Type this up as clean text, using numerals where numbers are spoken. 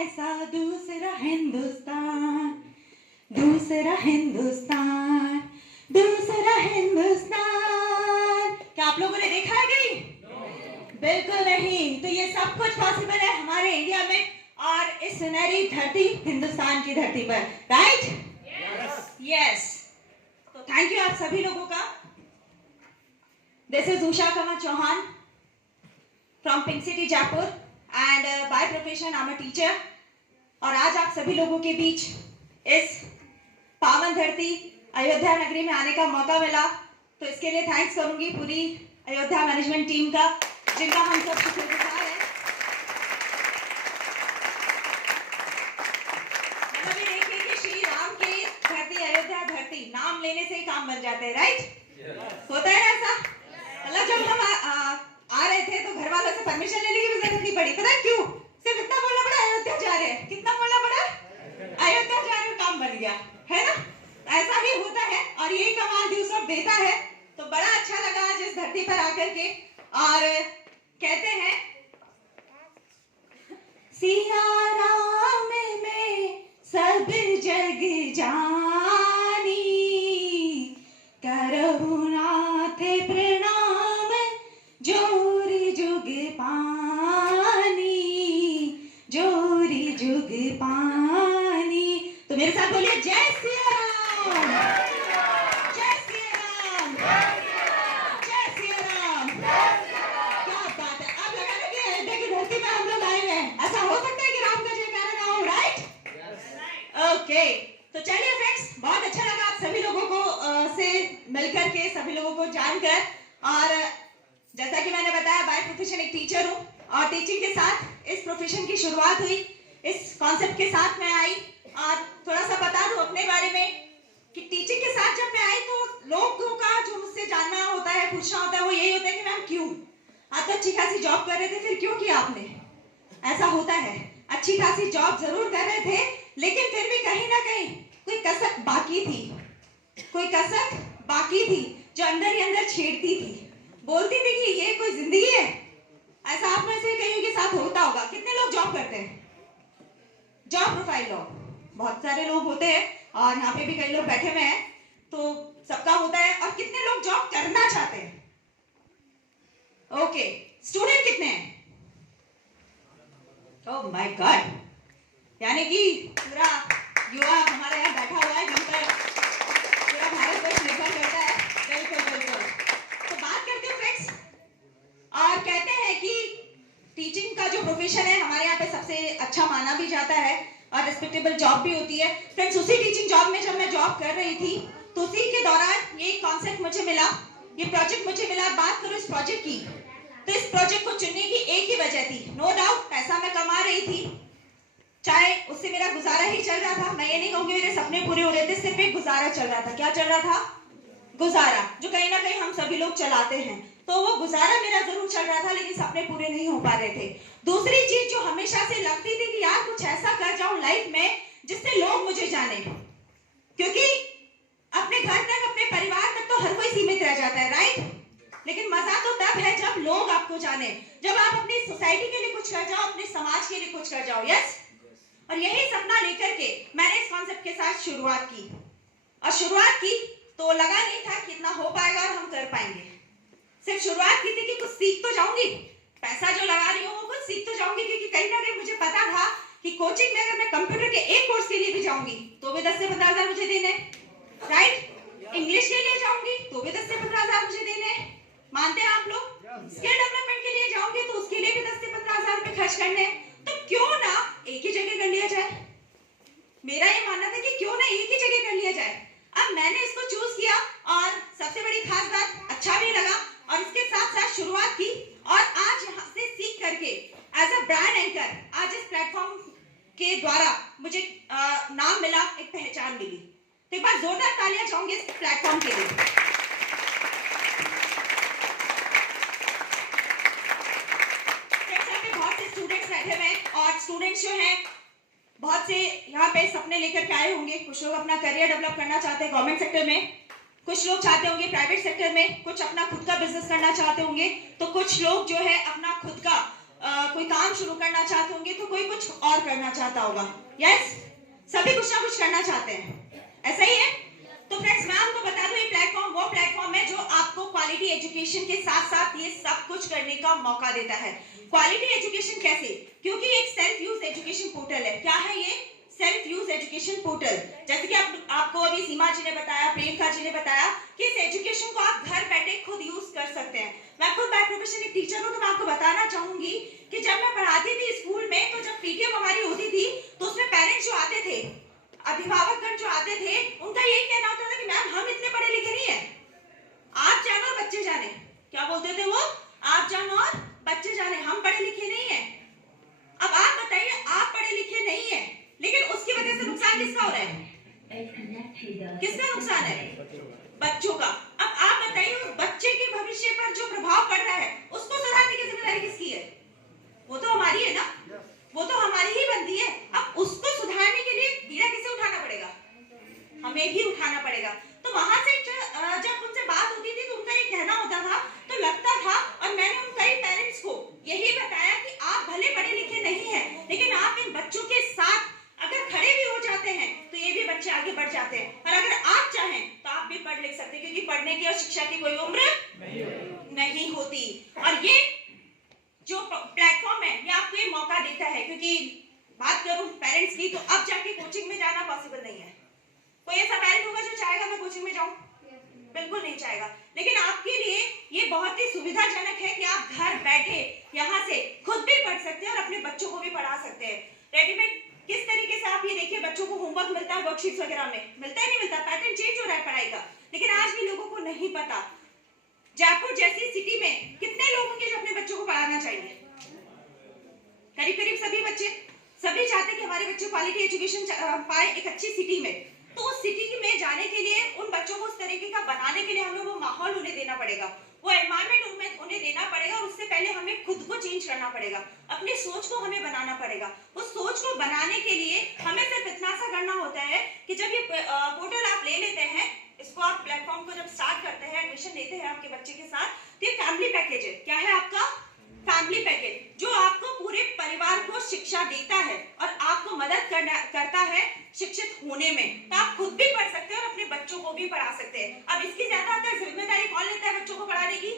ऐसा दूसरा हिंदुस्तान, दूसरा हिंदुस्तान, दूसरा हिंदुस्तान। क्या आप लोगों ने देखा है कहीं? बिल्कुल नहीं। तो ये सब कुछ पॉसिबल है हमारे इंडिया में और इस सुनहरी धरती हिंदुस्तान की धरती पर, राइट? यस। तो थैंक यू आप सभी लोगों का। This is Usha Kamal Chauhan from pink city Jaipur and by profession I am a teacher. और आज आप सभी लोगों के बीच इस पावन धरती अयोध्या नगरी में आने का मौका मिला, तो इसके लिए थैंक्स करूंगी पूरी अयोध्या मैनेजमेंट टीम का, जिनका हम सब शुक्रगुजार हैं। मतलब ये देखिए कि श्री राम की धरती अयोध्या धरती नाम लेने से ही काम बन जाते हैं, राइट? होता है ना ऐसा? मतलब जब हम आ रहे थे तो घर वालों से परमिशन लेने की भी जरूरत नहीं पड़ी। पता है क्यों? सिर्फ इतना बोलना पड़ा, अयोध्या जा रहे हैं। कितना बोलना पड़ा? अयोध्या जा रहे हैं, काम बन गया, है ना? ऐसा ही होता है और यही कमाल दिल सब देता है। तो बड़ा अच्छा लगा आज इस धरती पर आकर के। और कहते हैं सिया राम में सब जग जानी, करहु नाथ प्रणाम जोरी जुग पानी, जोरी जुग पानी। तो मेरे साथ बोलिए जय सिया राम, जय सिया राम, जय सिया राम। क्या बात है। अब लगा कि अयोध्या की धरती में हम लोग आए हैं। ऐसा हो सकता है कि राम का जयकारा ना हो, राइट? ओके। तो चलिए फ्रेंड्स, बहुत अच्छा लगा आप सभी लोगों को से मिलकर के, सभी लोगों को जानकर। और जैसा कि मैंने बताया, बाय प्रोफेशन एक टीचर हूँ और टीचिंग के साथ इस प्रोफेशन की शुरुआत हुई। इस कॉन्सेप्ट के साथ मैं आई। और थोड़ा सा बता दूं अपने बारे में कि टीचिंग के साथ जब मैं आई तो लोगों का जो मुझसे जानना होता है, पूछना होता है, वो यही होता है कि मैम क्यों? आप तो अच्छी खासी जॉब कर रहे थे, फिर क्यों किया आपने? ऐसा होता है, अच्छी खासी जॉब जरूर कर रहे थे, लेकिन फिर भी कहीं ना कहीं कोई कसक बाकी थी, कोई कसक बाकी थी जो अंदर ही अंदर छेड़ती थी, बोलती थी कि ये कोई जिंदगी है? ऐसा आप में से कईयों के साथ होता होगा। कितने लोग जॉब करते हैं? जॉब प्रोफाइल लोग बहुत सारे लोग होते हैं और यहाँ पे भी कई लोग बैठे हुए हैं, तो सबका होता है। और कितने लोग जॉब करना चाहते हैं? ओके। स्टूडेंट कितने हैं? ओह माय गॉड, यानी कि पूरा युवा हमारे यहाँ बैठा हुआ है जिन पर पूरा भारतवर्ष निर्भर करता है। बिल्कुल बिल्कुल। तो बात करते हैं फ्रेंड्स, और कहते हैं कि टीचिंग का जो प्रोफेशन है हमारे यहाँ पे सबसे अच्छा माना भी जाता है और रिस्पेक्टेबल जॉब भी होती है। फ्रेंड्स, उसी टीचिंग जॉब में जब मैं जॉब कर रही थी तो उसी के दौरान ये कॉन्सेप्ट मुझे मिला, ये प्रोजेक्ट मुझे मिला। बात करो इस प्रोजेक्ट की, तो इस प्रोजेक्ट को चुनने की एक ही वजह थी। नो डाउट पैसा मैं कमा रही थी, चाहे उससे मेरा गुजारा ही चल रहा था। मैं ये नहीं कहूंगी मेरे सपने पूरे हो रहे थे, सिर्फ एक गुजारा चल रहा था। क्या चल रहा था? गुजारा, जो कहीं ना कहीं हम सभी लोग चलाते हैं। तो वो गुजारा मेरा जरूर चल रहा था, लेकिन सपने पूरे नहीं हो पा रहे थे। दूसरी चीज जो हमेशा से लगती थी कि यार कुछ ऐसा कर जाऊं लाइफ में जिससे लोग मुझे जाने, क्योंकि अपने घर तक, अपने परिवार तक तो हर कोई सीमित रह जाता है, राइट? लेकिन मजा तो तब है जब लोग आपको जाने, जब आप अपनी सोसाइटी के लिए कुछ कर जाओ, अपने समाज के लिए कुछ कर जाओ। यस। और यही सपना लेकर के मैंने इस कॉन्सेप्ट के साथ शुरुआत की। और शुरुआत की तो लगा नहीं था कि इतना हो पाएगा और हम कर पाएंगे। सिर्फ शुरुआत की थी कि कुछ सीख तो जाऊंगी, पैसा जो लगा रही हूँ वो कुछ सीख तो जाऊंगी, क्योंकि कहीं ना कहीं मुझे पता था कि कोचिंग में अगर मैं कंप्यूटर के एक कोर्स के लिए भी जाऊंगी तो भी 10 से 15 हजार मुझे देने, राइट? इंग्लिश के लिए जाऊंगी तो भी 10 से 15 हजार मुझे देने। मानते हैं आप लोग? स्किल डेवलपमेंट के लिए जाऊंगी तो उसके लिए भी 10 से 15 हजार रुपए खर्च करने। तो क्यों ना एक ही जगह कर लिया जाए। मेरा ये मानना था कि क्यों ना एक ही जगह कर लिया जाए। अब मैंने इसको चूज किया और सबसे बड़ी खास बात, अच्छा भी लगा और इसके साथ साथ शुरुआत की। और आज यहाँ से सीख करके एज अ ब्रांड एंकर आज इस प्लेटफॉर्म के द्वारा मुझे नाम मिला, एक पहचान मिली। तो एक बार जोरदार तालियां चाहूंगी इस प्लेटफॉर्म के लिए। बहुत से स्टूडेंट्स बैठे हुए हैं और स्टूडेंट्स जो हैं बहुत से यहाँ पे सपने लेकर के आए होंगे। कुछ लोग अपना करियर डेवलप करना चाहते हैं गवर्नमेंट सेक्टर में, कुछ लोग चाहते होंगे प्राइवेट सेक्टर में, कुछ अपना खुद का बिजनेस करना चाहते होंगे, तो कुछ लोग जो है अपना खुद का कोई काम शुरू करना चाहते होंगे, तो कोई कुछ और करना चाहता होगा। यस, सभी कुछ ना कुछ करना चाहते हैं, ऐसा ही है। तो फ्रेंड्स, मैं आपको बता दूं, ये प्लेटफॉर्म वो प्लेटफॉर्म है जो आपको क्वालिटी एजुकेशन के साथ साथ ये सब कुछ करने का मौका देता है। क्वालिटी एजुकेशन कैसे? क्योंकि एक सेल्फ यूज एजुकेशन पोर्टल है। क्या है ये? Self use education portal. जैसे कि आपको अभी सीमा जी ने बताया, प्रियंका जी ने बताया कि इस एजुकेशन को आप घर बैठे खुद यूज कर सकते हैं। मैं खुद बाय प्रोफेशन एक टीचर हूं, तो मैं आपको बताना चाहूंगी कि जब मैं पढ़ाती थी स्कूल में, तो जब पीटीएम हमारी होती थी, तो उसमें पेरेंट्स जो आते थे, अभिभावकगण जो आते थे, उनका यही कहना होता था कि मैम हम इतने पढ़े लिखे नहीं है, आप जानो और बच्चे जाने। क्या बोलते थे वो? आप जानो और बच्चे जाने, हम पढ़े लिखे नहीं है। अब आप बताइए, आप पढ़े लिखे नहीं है, लेकिन उसकी वजह से नुकसान किसका हो रहा है? किसका नुकसान है? बच्चों का। अब आप बताइए, उस बच्चे के भविष्य पर जो प्रभाव पड़ रहा है, उसको सुधारने की जिम्मेदारी किसकी है? वो तो हमारी है ना, वो तो हमारी ही बनती है। अब उसको सुधारने के लिए बीड़ा किसे उठाना पड़ेगा? हमें ही उठाना पड़ेगा। तो वहां से जब उनसे बात होती थी, तो उनका ये कहना होता था, तो लगता था, और मैंने उन कई पेरेंट्स को यही बताया कि आप भले पढ़े लिखे नहीं हैं, लेकिन आप इन बच्चों के साथ अगर खड़े भी हो जाते हैं, तो ये भी बच्चे आगे बढ़ जाते हैं। और अगर आप चाहें तो आप भी पढ़ लिख सकते हैं, क्योंकि पढ़ने की और शिक्षा की कोई उम्र नहीं होती। और ये जो प्लेटफॉर्म है, ये आपको ये मौका देता है। क्योंकि बात करूं पेरेंट्स की, तो अब जाके कोचिंग में जाना पॉसिबल नहीं है। कोई ऐसा पेरेंट होगा जो चाहेगा मैं कोचिंग में जाऊं? बिल्कुल नहीं चाहेगा। लेकिन आपके लिए ये बहुत ही सुविधाजनक है कि आप घर बैठे यहाँ से खुद भी पढ़ सकते हैं और अपने बच्चों को भी पढ़ा सकते हैं। रेडीमेड किस तरीके से, आप ये देखिए, बच्चों को होमवर्क मिलता है वर्कशीट्स वगैरह में, मिलता है नहीं मिलता? पैटर्न चेंज हो रहा है पढ़ाई का, लेकिन आज भी लोगों को नहीं पता। जयपुर जैसी सिटी में कितने लोग होंगे जो अपने बच्चों को पढ़ाना चाहिए? करीब करीब सभी बच्चे, सभी चाहते हैं कि हमारे बच्चे क्वालिटी एजुकेशन पाए एक अच्छी सिटी में। तो उस सिटी में जाने के लिए, उन बच्चों को उस तरीके का बनाने के लिए हमें वो माहौल उन्हें देना पड़ेगा, वो एनवायरनमेंट उन्हें देना पड़ेगा। और उससे पहले हमें खुद को चेंज करना पड़ेगा, अपनी सोच को हमें बनाना पड़ेगा। उस सोच को बनाने के लिए हमें सिर्फ इतना सा करना होता है कि जब ये पोर्टल आप ले लेते हैं, इसको आप प्लेटफॉर्म को जब स्टार्ट करते हैं, एडमिशन लेते हैं आपके बच्चे के साथ, तो ये फैमिली पैकेज है। क्या है आपका? फैमिली पैकेज, जो आपको पूरे परिवार को शिक्षा देता है और आपको मदद करता है शिक्षित होने में। तो आप खुद भी पढ़ सकते हैं और अपने बच्चों को भी पढ़ा सकते हैं। अब इसकी ज्यादातर जिम्मेदारी कौन लेता है बच्चों को पढ़ाने की?